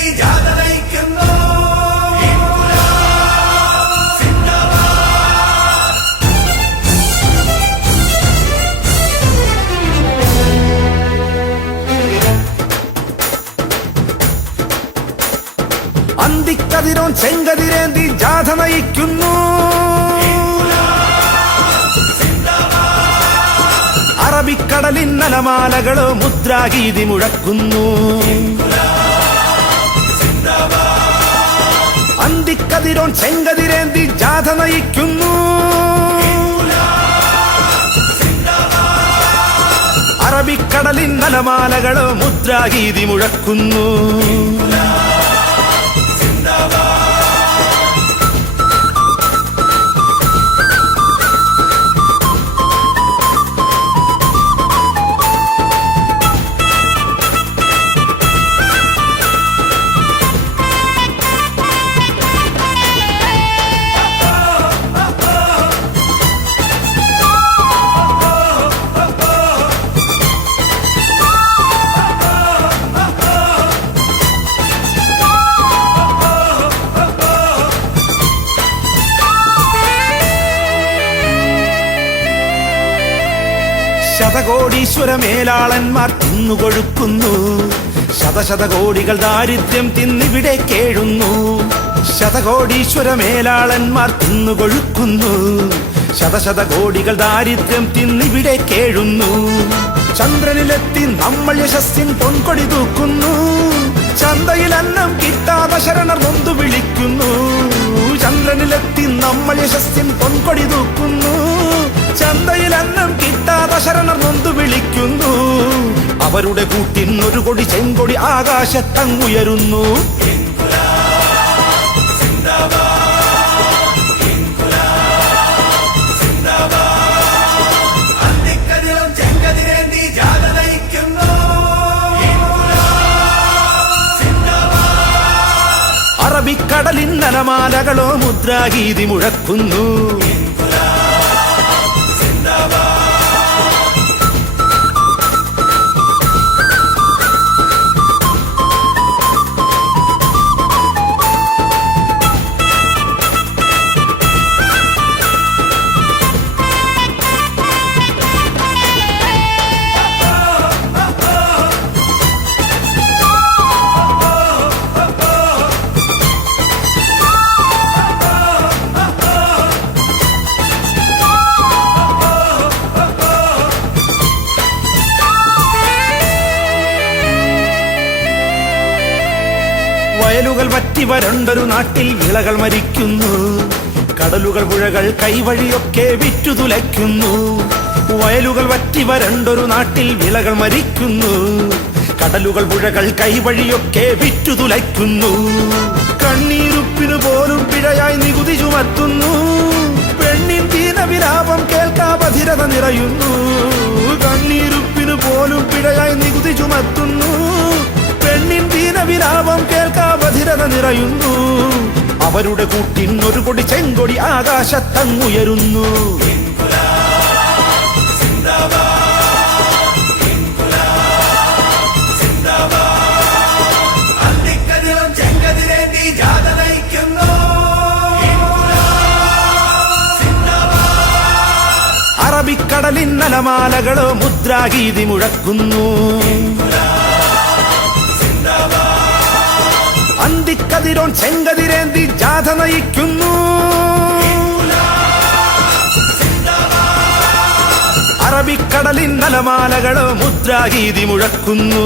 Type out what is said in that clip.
ചെങ്കതിരേന്തി ജാഥ നയിക്കുന്നു. അന്തിക്കതിരോൻ ചെങ്കതിരേന്തി ജാഥ നയിക്കുന്നു. അറബിക്കടലിൻ അലമാലകളോ മുദ്രാഗീതി മുഴക്കുന്നു. അന്തിക്കതിരോൻ ചെങ്കതിരേന്തി ജാഥ നയിക്കുന്നു. അറബിക്കടലിൻ അലമാലകളോ മുദ്രാഗീതി മുഴക്കുന്നു. ശതകോടീശ്വര മേലാളന്മാർ തിന്നുകൊഴുക്കുന്നു. ശതശതകോടികൾ ദാരിദ്ര്യം തിന്നിവിടെ കേഴുന്നു. ശതകോടീശ്വര മേലാളന്മാർ തിന്നുകൊഴുക്കുന്നു. ശതശതകോടികൾ ദാരിദ്ര്യം തിന്നിവിടെ കേഴുന്നു. ചന്ദ്രനിലെത്തി നമ്മൾ യശസ്സിൻ പൊൻകൊടി തൂക്കുന്നു. ചന്തയിൽ അന്നം കിട്ടാതെ ശരണർ നൊന്തു വിളിക്കുന്നു. ചന്ദ്രനിലെത്തി നമ്മൾ യശസ്സിൻ പൊൻകൊടി തൂക്കുന്നു. ചന്തയിൽ അന്നം കിട്ടാതെ ശരണർ നൊന്തു വിളിക്കുന്നു. അവരുടെ കൂട്ടിൻ ഒരു കൊടി ചെങ്കൊടി ആകാശത്തങ്ങുയരുന്നു. അറബിക്കടലിൻ അലമാലകളോ മുദ്രാഗീതി മുഴക്കുന്നു. വയലുകൾ വറ്റി വരണ്ടൊരു നാട്ടിൽ വിളകൾ മരിക്കുന്നു. കടലുകൾ പുഴകൾ കൈവഴിയൊക്കെ വിറ്റുതുലയ്ക്കുന്നു. വയലുകൾ വറ്റി വരണ്ടൊരു നാട്ടിൽ വിളകൾ മരിക്കുന്നു. കടലുകൾ പുഴകൾ കൈവഴിയൊക്കെ വിറ്റുതുലയ്ക്കുന്നു. കണ്ണീരുപ്പിനു പോലും പിഴയായി നികുതി ചുമത്തുന്നു. പെണ്ണിൻ ദീനവിലാപം കേൾക്കാബധിരത നിറയുന്നു. കണ്ണീരുപ്പിനു പോലും പിഴയായി നികുതി ചുമത്തുന്നു. പെണ്ണിൻ ദീനവിലാപം കേൾക്കാബധിരത നിറയുന്നു. അവരുടെ കൂട്ടിൻ ഒരു കൊടി ചെങ്കൊടി ആകാശത്തങ്ങുയരുന്നു. ചെങ്കതിരേന്തി ജാഥ നയിക്കുന്നു. അറബിക്കടലിൻ അലമാലകളോ മുദ്രാഗീതി മുഴക്കുന്നു. അന്തിക്കതിരോൻ ചെങ്കതിരേന്തി ജാഥ നയിക്കുന്നു. അറബിക്കടലിൻ അലമാലകളോ മുദ്രാഗീതി മുഴക്കുന്നു.